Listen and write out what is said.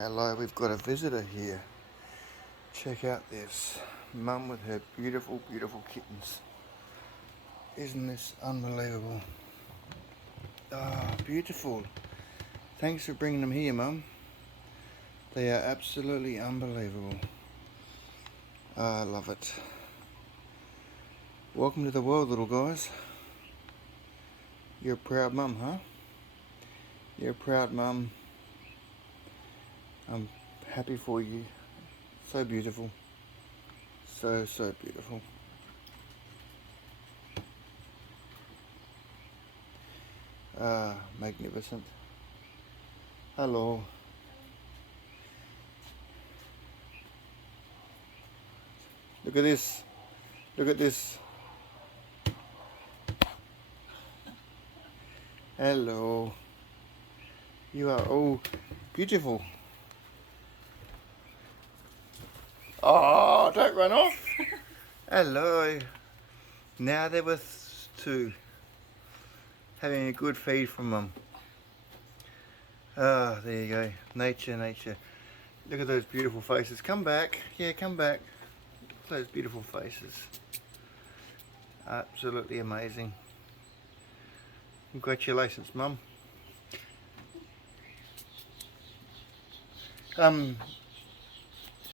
Hello, we've got a visitor here. Check out this. Mum with her beautiful, beautiful kittens. Isn't this unbelievable? Ah, beautiful. Thanks for bringing them here, Mum. They are absolutely unbelievable. I love it. Welcome to the world, little guys. You're a proud mum, huh? You're a proud mum. I'm happy for you. So beautiful. So beautiful. Ah, magnificent. Hello. Look at this. Look at this. Hello. You are all beautiful. Oh, don't run off. Hello. Now they're with two. Having a good feed from them. Ah, there you go. Nature, nature. Look at those beautiful faces. Come back. Yeah, come back. Look at those beautiful faces. Absolutely amazing. Congratulations, Mum.